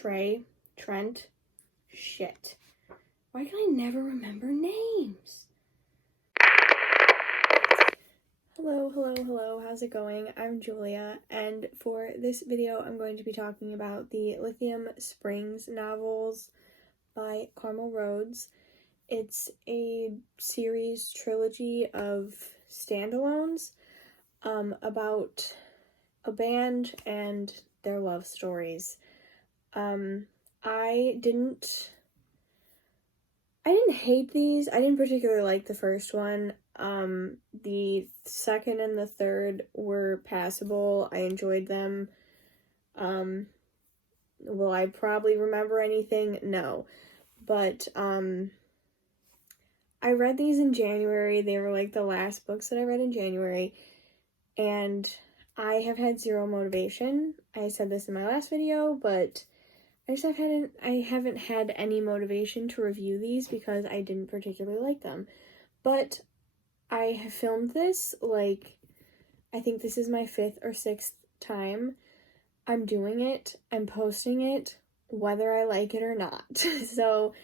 Trent. Shit. Why can I never remember names? Hello, how's it going? I'm Julia, and for this video, I'm going to be talking about the Lithium Springs novels by Carmel Rhodes. It's a series trilogy of standalones about a band and their love stories. I didn't hate these. I didn't particularly like the first one. The second and the third were passable. I enjoyed them. Will I probably remember anything? No. But, I read these in January. They were like the last books that I read in January. And I have had zero motivation. I said this in my last video, but I haven't had any motivation to review these because I didn't particularly like them. But I have filmed this, I think this is my 5th or 6th time. I'm doing it. I'm posting it, whether I like it or not. So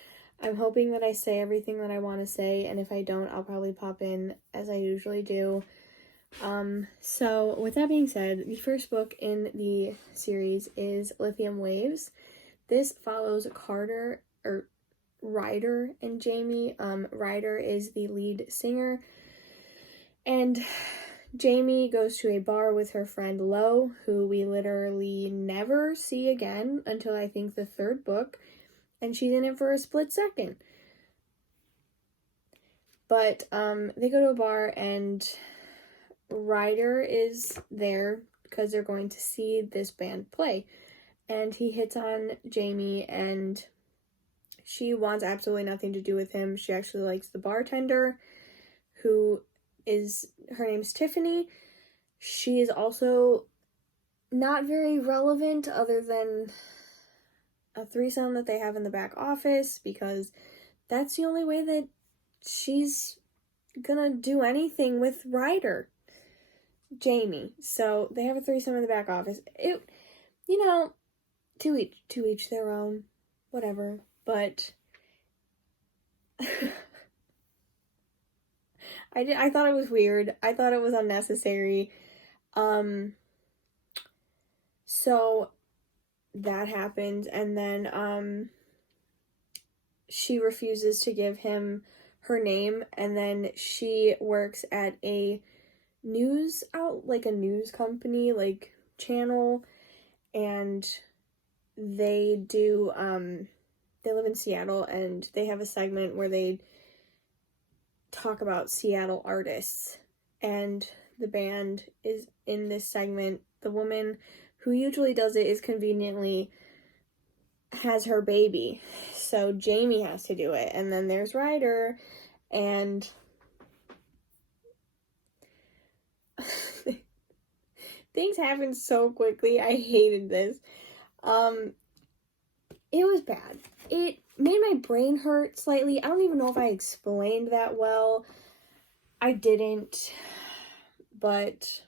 I'm hoping that I say everything that I want to say, and if I don't, I'll probably pop in as I usually do. So with that being said, the first book in the series is Lithium Waves. This follows Ryder and Jamie. Ryder is the lead singer, and Jamie goes to a bar with her friend Lo, who we literally never see again until I think the 3rd book, and she's in it for a split second. But they go to a bar, and Ryder is there because they're going to see this band play. And he hits on Jamie, and she wants absolutely nothing to do with him. She actually likes the bartender, her name's Tiffany. She is also not very relevant other than a threesome that they have in the back office, because that's the only way that she's gonna do anything with Ryder, Jamie. So they have a threesome in the back office. To each their own, whatever, but I thought it was weird. I thought it was unnecessary. So that happens, and then she refuses to give him her name, and then she works at a news company, channel, and they live in Seattle, and they have a segment where they talk about Seattle artists, and the band is in this segment. The woman who usually does it is conveniently has her baby, so Jamie has to do it, and then there's Ryder, and things happen so quickly. I hated this. It was bad. It made my brain hurt slightly. I don't even know if I explained that well. I didn't. But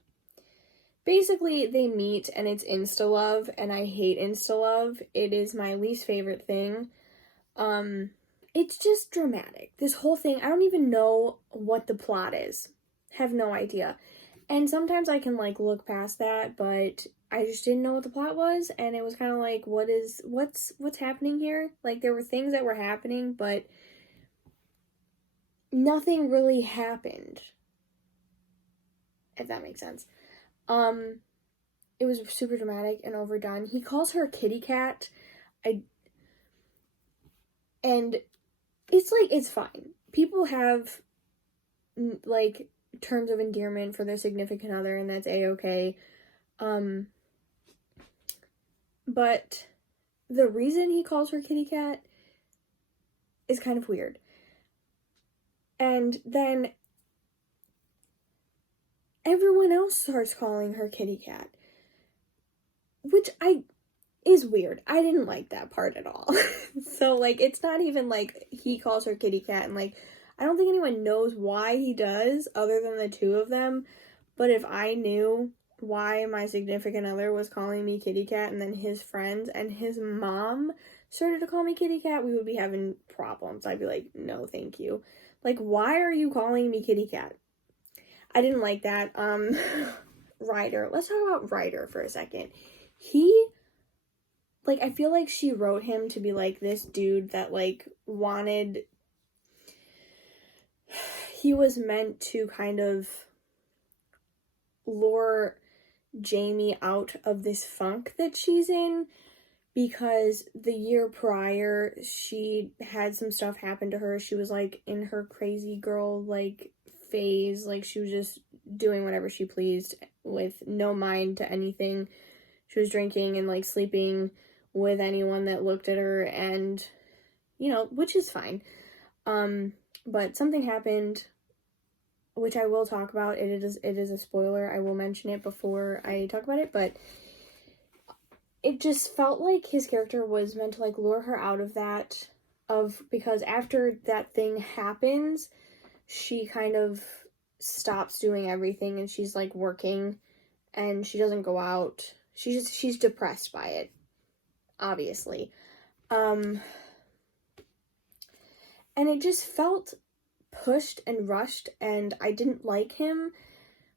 basically, they meet, and it's insta-love, and I hate insta-love. It is my least favorite thing. It's just dramatic. This whole thing, I don't even know what the plot is. Have no idea. And sometimes I can, look past that, but I just didn't know what the plot was, and it was kind of like, what's happening here? There were things that were happening, but nothing really happened, if that makes sense. It was super dramatic and overdone. He calls her kitty cat, and it's fine. People have, terms of endearment for their significant other, and that's a-okay. But the reason he calls her kitty cat is kind of weird. And then everyone else starts calling her kitty cat, which is weird. I didn't like that part at all. So, it's not even he calls her kitty cat, and I don't think anyone knows why he does, other than the two of them. But if I knew, why my significant other was calling me kitty cat, and then his friends and his mom started to call me kitty cat, we would be having problems. I'd be like, no, thank you. Like, why are you calling me kitty cat? I didn't like that. Ryder. Let's talk about Ryder for a second. He, like, I feel like she wrote him to be, like, this dude that, like, wanted... He was meant to kind of lure Jamie out of this funk that she's in, because the year prior, she had some stuff happen to her. She was, like, in her crazy girl, like, phase. Like, she was just doing whatever she pleased with no mind to anything. She was drinking and, like, sleeping with anyone that looked at her, and, you know, which is fine. But something happened, which I will talk about. It is a spoiler. I will mention it before I talk about it, but it just felt like his character was meant to, like, lure her out of that, because after that thing happens, she kind of stops doing everything, and she's, like, working, and she doesn't go out. She's depressed by it, obviously. And it just felt pushed and rushed, and I didn't like him.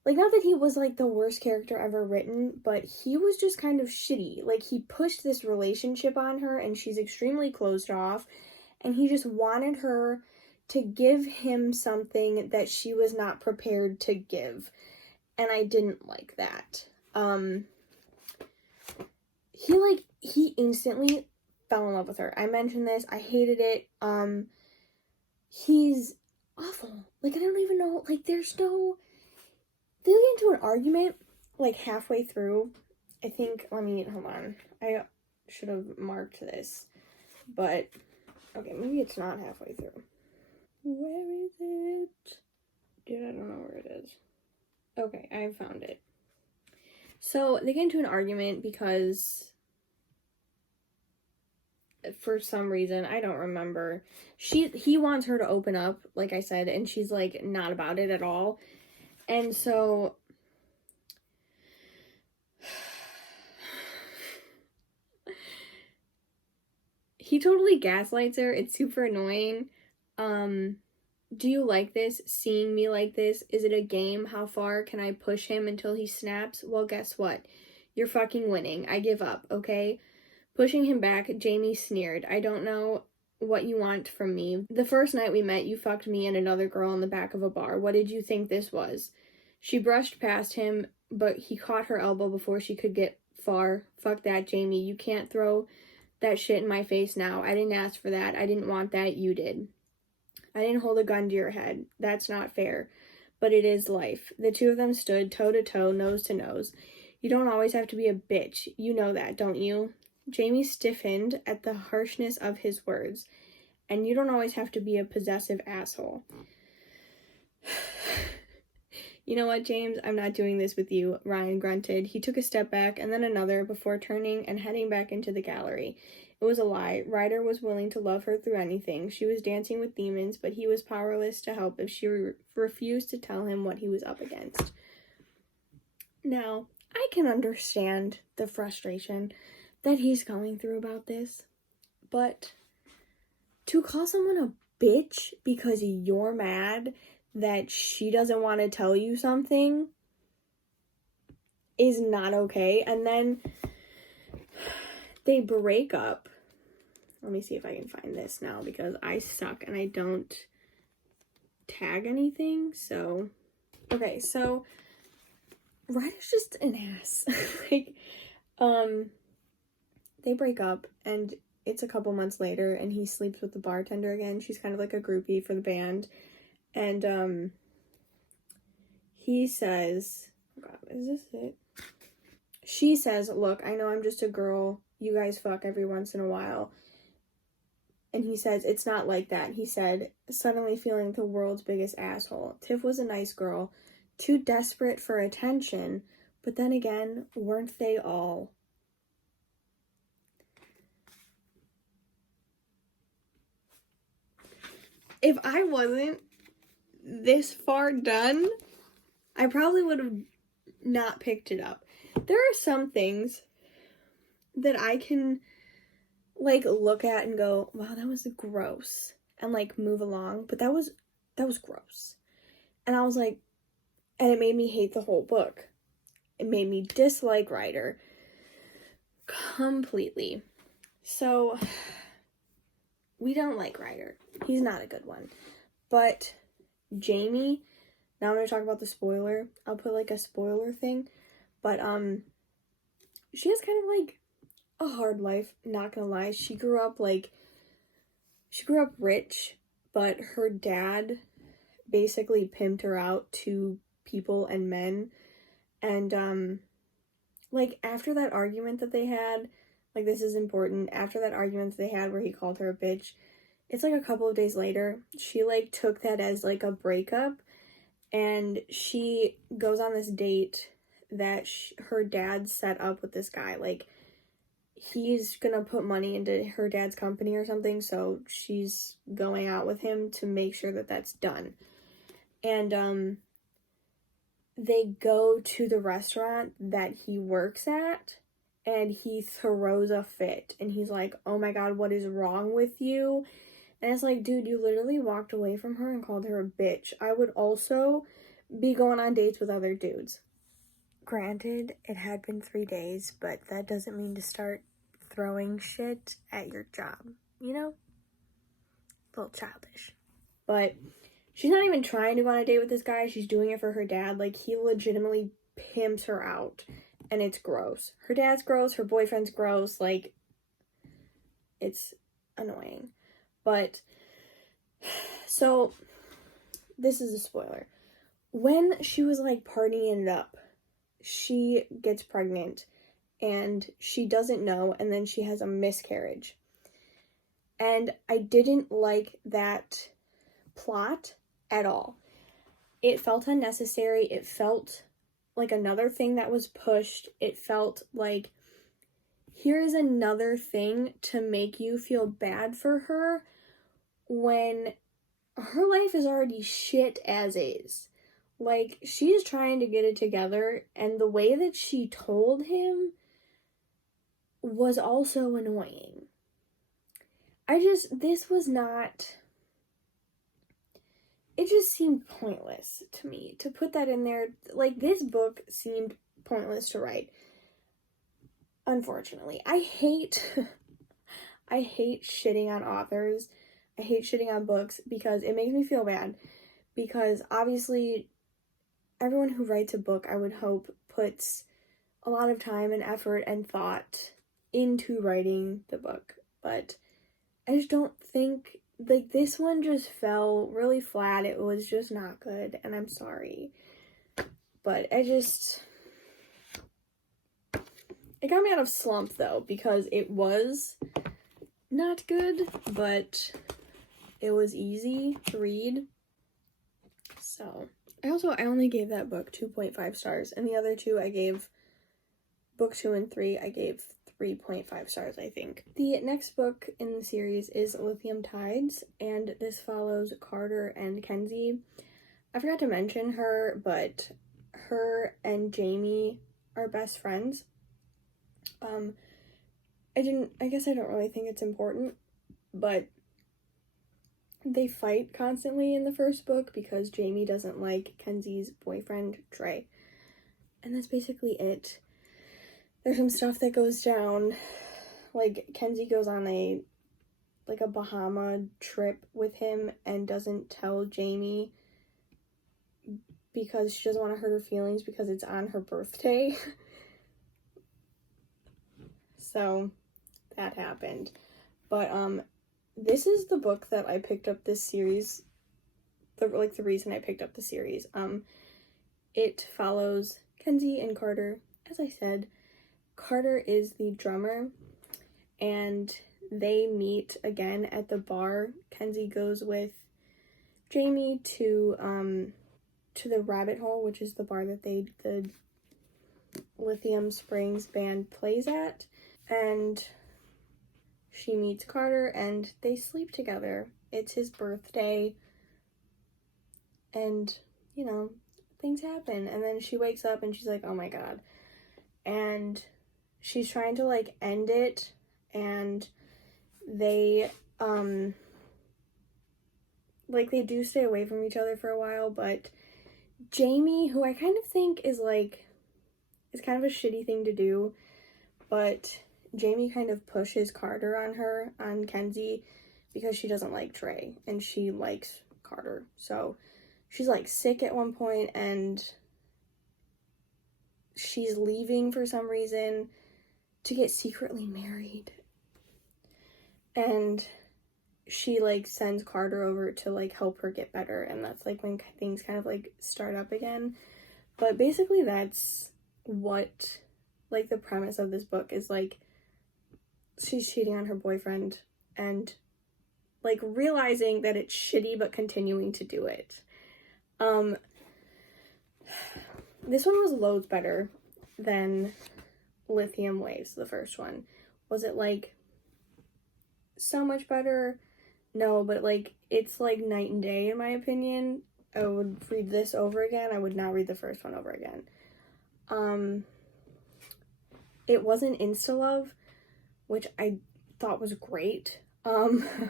Like, not that he was, like, the worst character ever written, but he was just kind of shitty. Like, he pushed this relationship on her, and she's extremely closed off, and he just wanted her to give him something that she was not prepared to give, and I didn't like that. He instantly fell in love with her. I mentioned this. I hated it. He's awful. Like, I don't even know, like, they get into an argument, like, halfway through. I think, hold on. I should have marked this, but, okay, maybe it's not halfway through. Where is it? Dude, I don't know where it is. Okay, I found it. So, they get into an argument because, for some reason, I don't remember, he wants her to open up, like I said, and she's, like, not about it at all. And so he totally gaslights her. It's super annoying. Do you like this? Seeing me like this? Is it a game? How far can I push him until he snaps? Well, guess what? You're fucking winning. I give up, okay? Pushing him back, Jamie sneered. I don't know what you want from me. The first night we met, you fucked me and another girl in the back of a bar. What did you think this was? She brushed past him, but he caught her elbow before she could get far. Fuck that, Jamie. You can't throw that shit in my face now. I didn't ask for that. I didn't want that. You did. I didn't hold a gun to your head. That's not fair. But it is life. The two of them stood toe to toe, nose to nose. You don't always have to be a bitch. You know that, don't you? Jamie stiffened at the harshness of his words. And you don't always have to be a possessive asshole. You know what, James? I'm not doing this with you, Ryan grunted. He took a step back and then another before turning and heading back into the gallery. It was a lie. Ryder was willing to love her through anything. She was dancing with demons, but he was powerless to help if she refused to tell him what he was up against. Now, I can understand the frustration that he's going through about this, but to call someone a bitch because you're mad that she doesn't want to tell you something is not okay. And then they break up. Let me see if I can find this now, because I suck and I don't tag anything. So, okay, so Ryder's just an ass. Like, they break up and it's a couple months later and he sleeps with the bartender again. She's kind of like a groupie for the band. And, he says, oh God, is this it? She says, look, I know I'm just a girl. You guys fuck every once in a while. And he says, it's not like that. He said, suddenly feeling the world's biggest asshole. Tiff was a nice girl, too desperate for attention, but then again, weren't they all? If I wasn't this far done, I probably would have not picked it up. There are some things that I can, like, look at and go, wow, that was gross, and, like, move along, but that was gross. And I was like, and it made me hate the whole book. It made me dislike Ryder completely. So, we don't like Ryder. He's not a good one. But Jamie, now I'm going to talk about the spoiler. I'll put, like, a spoiler thing. But, she has kind of, like, a hard life, not gonna lie. She grew up rich, but her dad basically pimped her out to people and men. And, like, after that argument that they had, like, this is important, after that argument that they had where he called her a bitch, it's, like, a couple of days later, she, like, took that as, like, a breakup, and she goes on this date that her dad set up with this guy. Like, he's gonna put money into her dad's company or something, so she's going out with him to make sure that that's done. And, they go to the restaurant that he works at, and he throws a fit, and he's like, oh my god, what is wrong with you? And it's like, dude, you literally walked away from her and called her a bitch. I would also be going on dates with other dudes. Granted, it had been 3 days, but that doesn't mean to start throwing shit at your job, you know? A little childish. But she's not even trying to go on a date with this guy. She's doing it for her dad. Like, he legitimately pimps her out, and it's gross. Her dad's gross. Her boyfriend's gross. Like, it's annoying. But, so, this is a spoiler. When she was, like, partying it up, she gets pregnant, and she doesn't know, and then she has a miscarriage. And I didn't like that plot at all. It felt unnecessary. It felt like another thing that was pushed. It felt like, here is another thing to make you feel bad for her when her life is already shit as is. Like, she's trying to get it together, and the way that she told him was also annoying. This was not, it just seemed pointless to me to put that in there. Like, this book seemed pointless to write. Unfortunately, I hate shitting on authors. I hate shitting on books because it makes me feel bad. Because obviously, everyone who writes a book, I would hope, puts a lot of time and effort and thought into writing the book. But I just don't think, like, this one just fell really flat. It was just not good, and I'm sorry. But it got me out of slump, though, because it was not good, but it was easy to read. So, I only gave that book 2.5 stars, and the other two I gave, book 2 and 3, I gave 3.5 stars, I think. The next book in the series is Lithium Tides, and this follows Carter and Kenzie. I forgot to mention her, but her and Jamie are best friends. I guess I don't really think it's important, but they fight constantly in the first book because Jamie doesn't like Kenzie's boyfriend, Trey. And that's basically it. There's some stuff that goes down, like, Kenzie goes on a Bahama trip with him and doesn't tell Jamie because she doesn't want to hurt her feelings because it's on her birthday. So, that happened. But, this is the book that I picked up this series, the reason I picked up the series. It follows Kenzie and Carter, as I said. Carter is the drummer, and they meet again at the bar. Kenzie goes with Jamie to the Rabbit Hole, which is the bar that the Lithium Springs band plays at, and she meets Carter, and they sleep together. It's his birthday, and, you know, things happen. And then she wakes up and she's like, oh my god. And she's trying to, like, end it, and they, like, they do stay away from each other for a while, but Jamie, who I kind of think is, like, it's kind of a shitty thing to do, but Jamie kind of pushes Carter on Kenzie, because she doesn't like Trey, and she likes Carter. So she's, like, sick at one point, and she's leaving for some reason to get secretly married. And she, like, sends Carter over to, like, help her get better, and that's, like, when things kind of, like, start up again. But basically that's what, like, the premise of this book is, like, she's cheating on her boyfriend and, like, realizing that it's shitty but continuing to do it. This one was loads better than Lithium Waves, the first one. Was it, like, so much better? No, but, like, it's, like, night and day in my opinion. I would read this over again. I would not read the first one over again. It wasn't insta-love, which I thought was great. I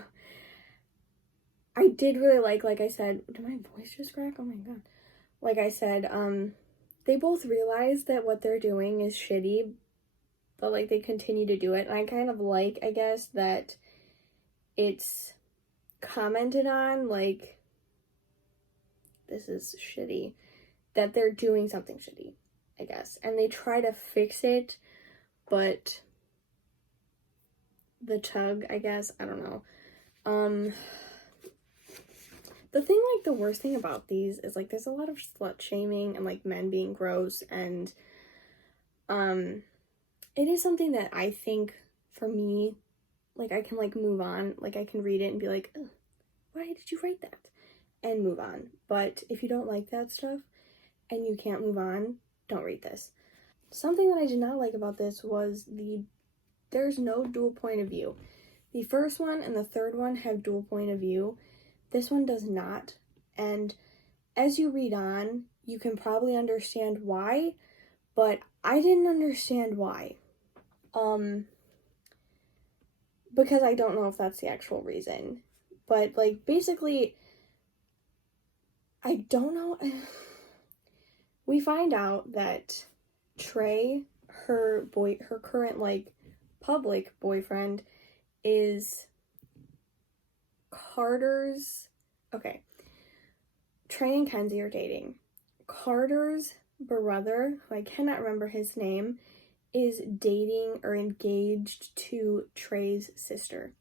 did really like I said, did my voice just crack? Oh my god. Like I said, they both realize that what they're doing is shitty, but, like, they continue to do it. And I kind of like, I guess, that it's commented on, like, this is shitty, that they're doing something shitty, I guess. And they try to fix it, but the tug, I guess, I don't know. The thing, like, the worst thing about these is, like, there's a lot of slut shaming and, like, men being gross, and it is something that I think, for me, like, I can, like, move on. Like, I can read it and be like, ugh, why did you write that? And move on. But if you don't like that stuff and you can't move on, don't read this. Something that I did not like about this was there's no dual point of view. The first one and the third one have dual point of view. This one does not. And as you read on, you can probably understand why, but I didn't understand why. Because I don't know if that's the actual reason. But, like, basically, I don't know. We find out that Trey, her current, like, public boyfriend, is Carter's, okay, Trey and Kenzie are dating. Carter's brother, who I cannot remember his name, is dating or engaged to Trey's sister.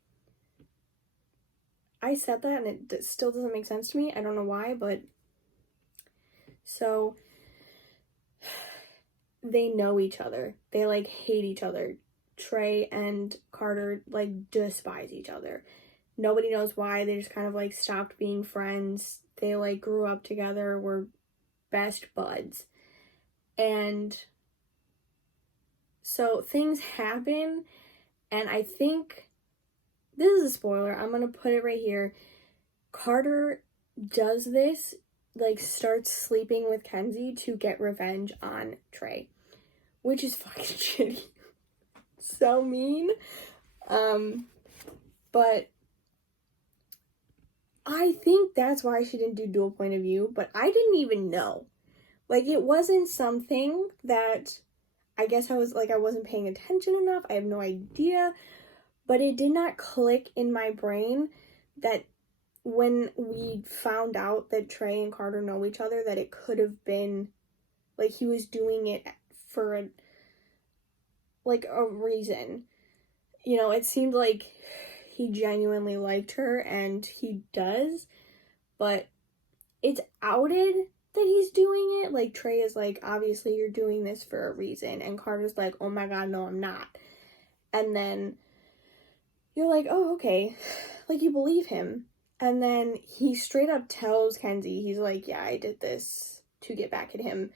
I said that and it still doesn't make sense to me. I don't know why, but so they know each other. They, like, hate each other. Trey and Carter, like, despise each other. Nobody knows why. They just kind of, like, stopped being friends. They, like, grew up together, were best buds. And so things happen, and I think, this is a spoiler, I'm gonna put it right here. Carter does this, like, starts sleeping with Kenzie to get revenge on Trey, which is fucking shitty. So mean. But I think that's why she didn't do dual point of view, but I didn't even know. Like, it wasn't something that I guess I wasn't paying attention enough. I have no idea, but it did not click in my brain that when we found out that Trey and Carter know each other, that it could have been, like, he was doing it for a reason. You know, it seemed like he genuinely liked her, and he does, but it's outed that he's doing it. Like, Trey is like, obviously you're doing this for a reason, and Carter's like, oh my god, no, I'm not. And then you're like, oh, okay, like, you believe him. And then he straight up tells Kenzie, he's like, yeah, I did this to get back at him.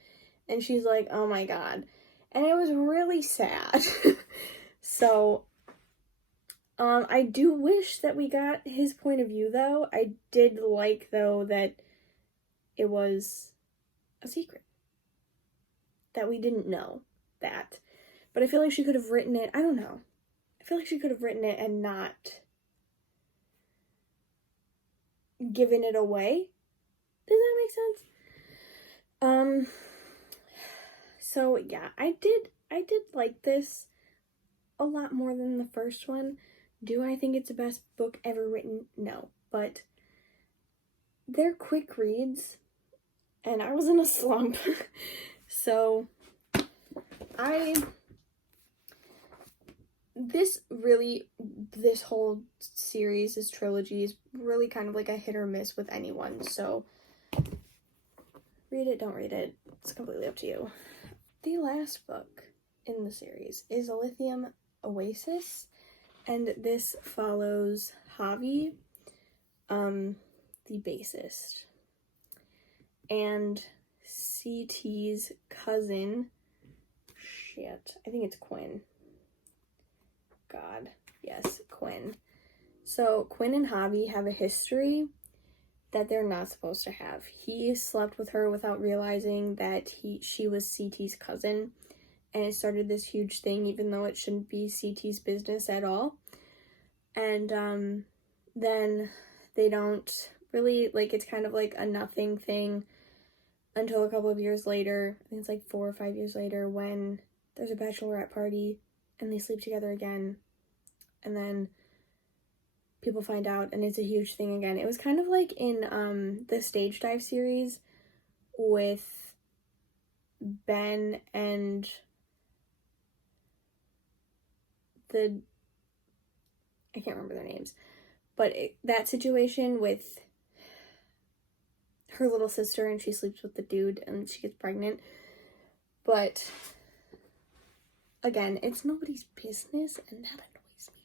And she's like, oh my god. And it was really sad. So, I do wish that we got his point of view, though. I did like, though, that it was a secret. That we didn't know that. But I feel like she could have written it, I don't know. I feel like she could have written it and not given it away. Does that make sense? So yeah, I did like this a lot more than the first one. Do I think it's the best book ever written? No, but they're quick reads, and I was in a slump. So this whole series, this trilogy, is really kind of like a hit or miss with anyone. So read it, don't read it. It's completely up to you. The last book in the series is Lithium Oasis, and this follows Javi, the bassist, and CT's cousin. I think it's Quinn. God, yes, Quinn. So Quinn and Javi have a history that they're not supposed to have. He slept with her without realizing that she was CT's cousin, and it started this huge thing, even though it shouldn't be CT's business at all. And then they don't really, like, it's kind of like a nothing thing until a couple of years later. I think it's like 4 or 5 years later, when there's a bachelorette party and they sleep together again, and then people find out and it's a huge thing again. It was kind of like in the Stage Dive series with Ben and I can't remember their names, but that situation with her little sister, and she sleeps with the dude and she gets pregnant. But again, it's nobody's business, and that annoys me.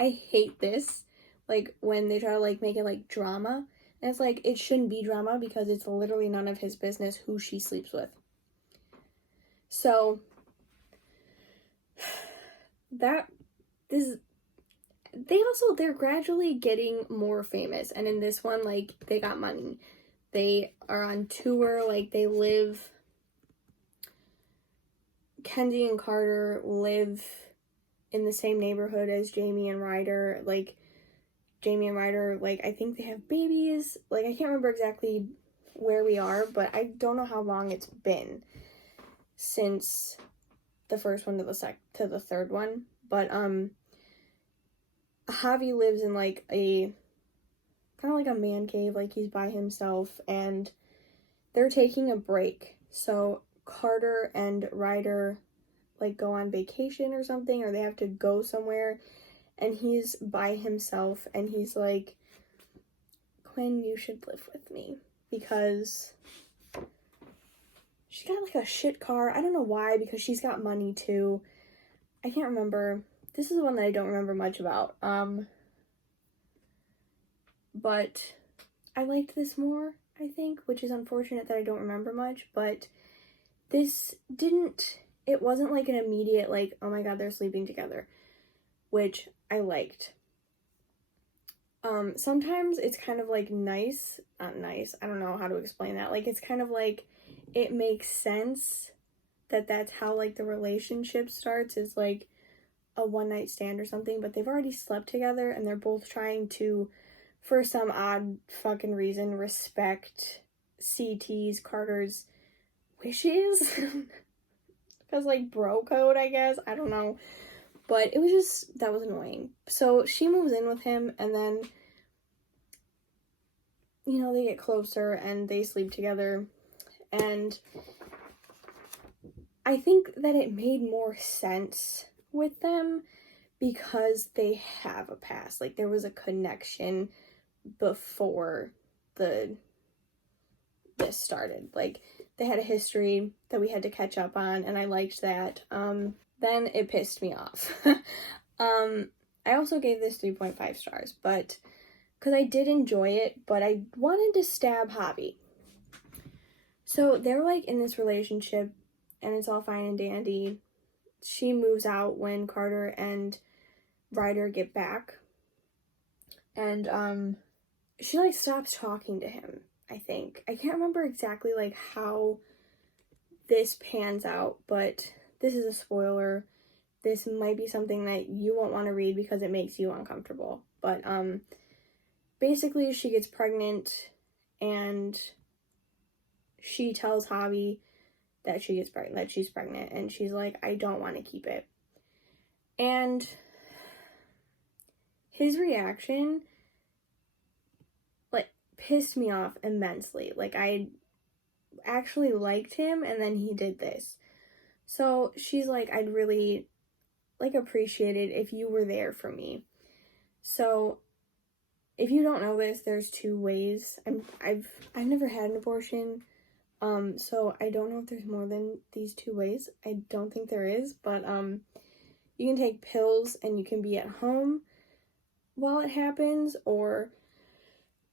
I hate this, like, when they try to, like, make it, like, drama. And it's like, it shouldn't be drama because it's literally none of his business who she sleeps with. So, they're gradually getting more famous. And in this one, like, they got money. They are on tour, like, Kenzie and Carter live in the same neighborhood as Jamie and Ryder. Like, Jamie and Ryder, like, I think they have babies. Like, I can't remember exactly where we are, but I don't know how long it's been since the first one to the third one. But Javi lives in, like, a kind of like a man cave, like, he's by himself, and they're taking a break. So Carter and Ryder, like, go on vacation or something, or they have to go somewhere, and he's by himself, and he's like, Quinn, you should live with me, because she's got, like, a shit car. I don't know why, because she's got money too. I can't remember. This is the one that I don't remember much about. But I liked this more, I think, which is unfortunate that I don't remember much, but it wasn't like an immediate, like, oh my god, they're sleeping together, which I liked. Sometimes it's kind of, like, not nice, I don't know how to explain that, like, it's kind of like, it makes sense that that's how, like, the relationship starts, is, like, a one-night stand or something, but they've already slept together, and they're both trying to, for some odd fucking reason, respect Carter's wishes. Because, like, bro code, I guess. I don't know. But it was just, that was annoying. So she moves in with him, and then, you know, they get closer, and they sleep together. And I think that it made more sense with them because they have a past. Like, there was a connection before this started. Like, they had a history that we had to catch up on, and I liked that. Then it pissed me off. I also gave this 3.5 stars, but because I did enjoy it, but I wanted to stab Javi. So they're, like, in this relationship, and it's all fine and dandy. She moves out when Carter and Ryder get back, and she, like, stops talking to him, I think. I can't remember exactly, like, how this pans out, but this is a spoiler. This might be something that you won't want to read because it makes you uncomfortable. But basically she gets pregnant and she tells Javi that she's pregnant, and she's like, I don't want to keep it. And his reaction, like, pissed me off immensely. Like, I actually liked him, and then he did this. So she's like, I'd really, like, appreciate it if you were there for me. So if you don't know this, there's two ways. I've never had an abortion, so I don't know if there's more than these two ways. I don't think there is, but you can take pills and you can be at home while it happens, or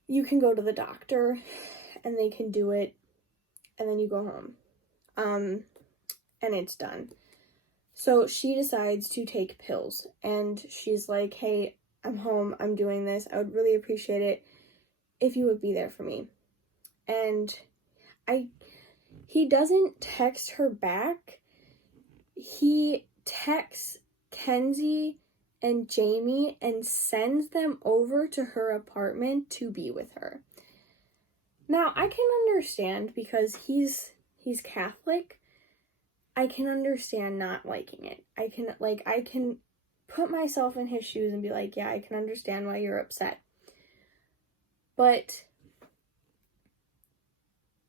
you can go to the doctor and they can do it and then you go home. And it's done. So she decides to take pills, and she's like, hey, I'm home, I'm doing this, I would really appreciate it if you would be there for me. And he doesn't text her back. He texts Kenzie and Jamie and sends them over to her apartment to be with her. Now, I can understand, because he's Catholic. I can understand not liking it. I can put myself in his shoes and be like, yeah, I can understand why you're upset. But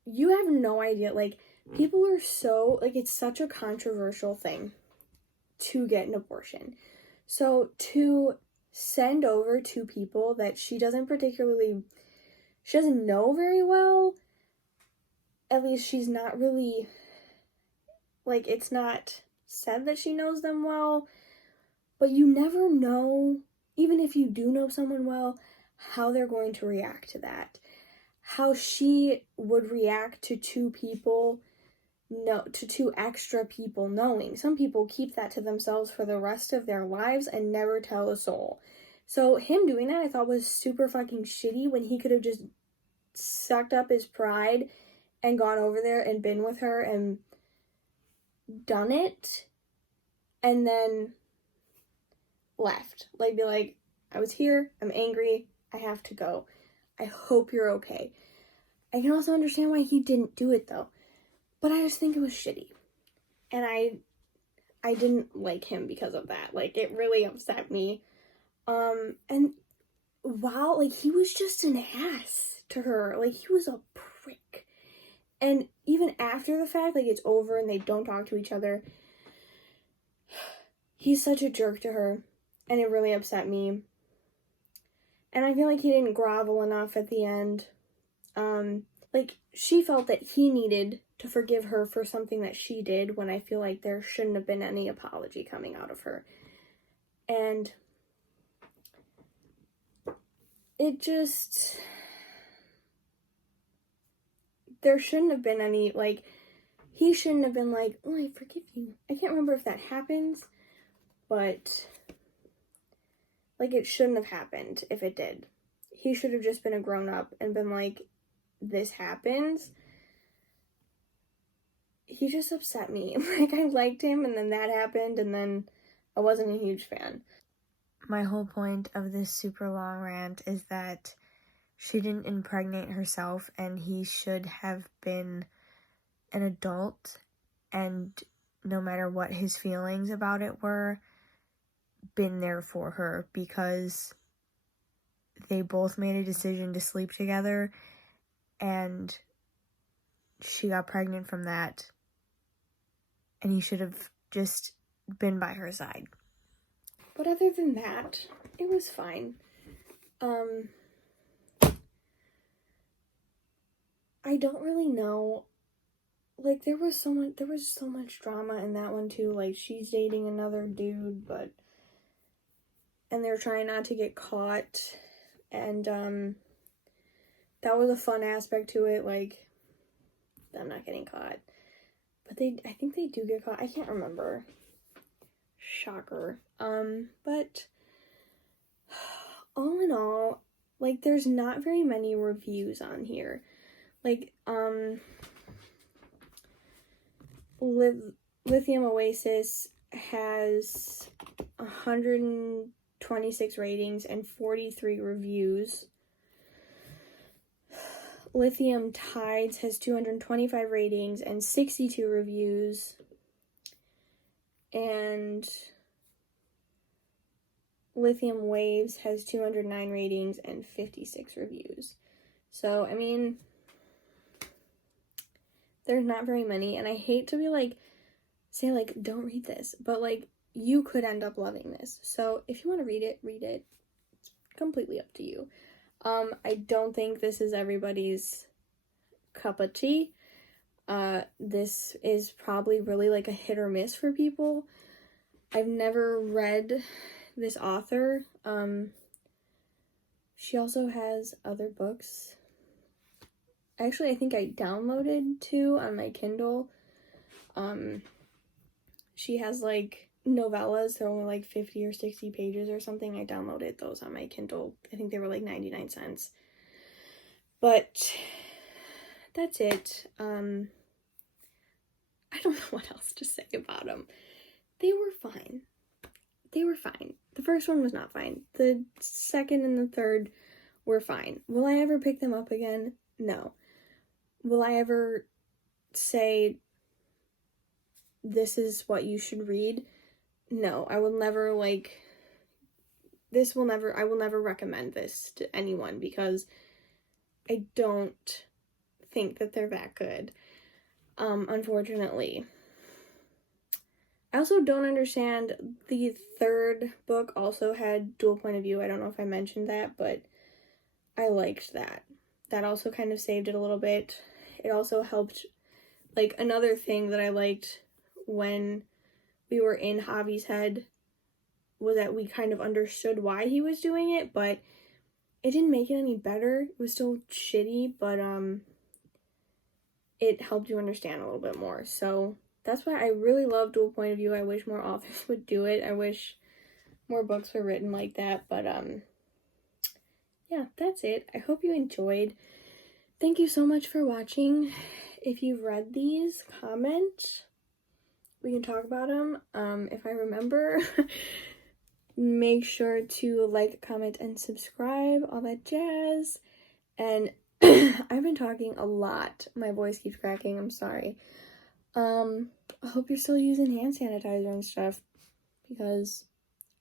you have no idea, like, people are so, like, it's such a controversial thing to get an abortion. So to send over two people that she doesn't know very well, at least she's not really, like, it's not said that she knows them well, but you never know, even if you do know someone well, how they're going to react to that. How she would react to two extra people knowing. Some people keep that to themselves for the rest of their lives and never tell a soul. So him doing that, I thought, was super fucking shitty, when he could have just sucked up his pride and gone over there and been with her and done it and then left. Like, be like, I was here, I'm angry, I have to go. I hope you're okay. I can also understand why he didn't do it, though. But I just think it was shitty. And I didn't like him because of that. Like, it really upset me. And wow, like, he was just an ass to her. Like, he was a prick. And even after the fact, like, it's over and they don't talk to each other, he's such a jerk to her. And it really upset me. And I feel like he didn't grovel enough at the end. Like, she felt that he needed to forgive her for something that she did, when I feel like there shouldn't have been any apology coming out of her. And it just, there shouldn't have been any, like, he shouldn't have been like, oh, I forgive you. I can't remember if that happens, but, like, it shouldn't have happened if it did. He should have just been a grown-up and been like, this happens. He just upset me. Like, I liked him, and then that happened, and then I wasn't a huge fan. My whole point of this super long rant is that she didn't impregnate herself, and he should have been an adult, and no matter what his feelings about it were, been there for her, because they both made a decision to sleep together, and she got pregnant from that, and he should have just been by her side. But other than that, it was fine. I don't really know, like, there was so much drama in that one too. Like, she's dating another dude, and they're trying not to get caught, and that was a fun aspect to it, like, them not getting caught. But I think they do get caught. I can't remember. Shocker. But all in all, like, there's not very many reviews on here. Like, Lithium Oasis has 126 ratings and 43 reviews. Lithium Tides has 225 ratings and 62 reviews. And Lithium Waves has 209 ratings and 56 reviews. So, I mean, there's not very many, and I hate to be like, say like, don't read this, but like, you could end up loving this. So, if you want to read it, it's completely up to you. I don't think this is everybody's cup of tea. This is probably really like a hit or miss for people. I've never read this author. She also has other books. Actually, I think I downloaded 2 on my Kindle. She has like novellas. They're only like 50 or 60 pages or something. I downloaded those on my Kindle. I think they were like 99 cents. But that's it. I don't know what else to say about them. They were fine. The first one was not fine. The second and the third were fine. Will I ever pick them up again? No. Will I ever say this is what you should read? No. I will never I will never recommend this to anyone because I don't think that they're that good. Unfortunately. I also don't understand, the third book also had dual point of view. I don't know if I mentioned that, but I liked that. That also kind of saved it a little bit. It also helped, like, another thing that I liked when we were in Javi's head was that we kind of understood why he was doing it, but it didn't make it any better. It was still shitty, but, it helped you understand a little bit more. So that's why I really love dual point of view. I wish more authors would do it. I wish more books were written like that. But, yeah, that's it. I hope you enjoyed. Thank you so much for watching. If you've read these, comment. We can talk about them. If I remember, make sure to like, comment, and subscribe. All that jazz. And I've been talking a lot. My voice keeps cracking. I'm sorry. I hope you're still using hand sanitizer and stuff because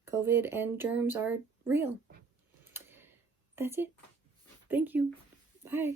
COVID and germs are real. That's it. Thank you. Bye.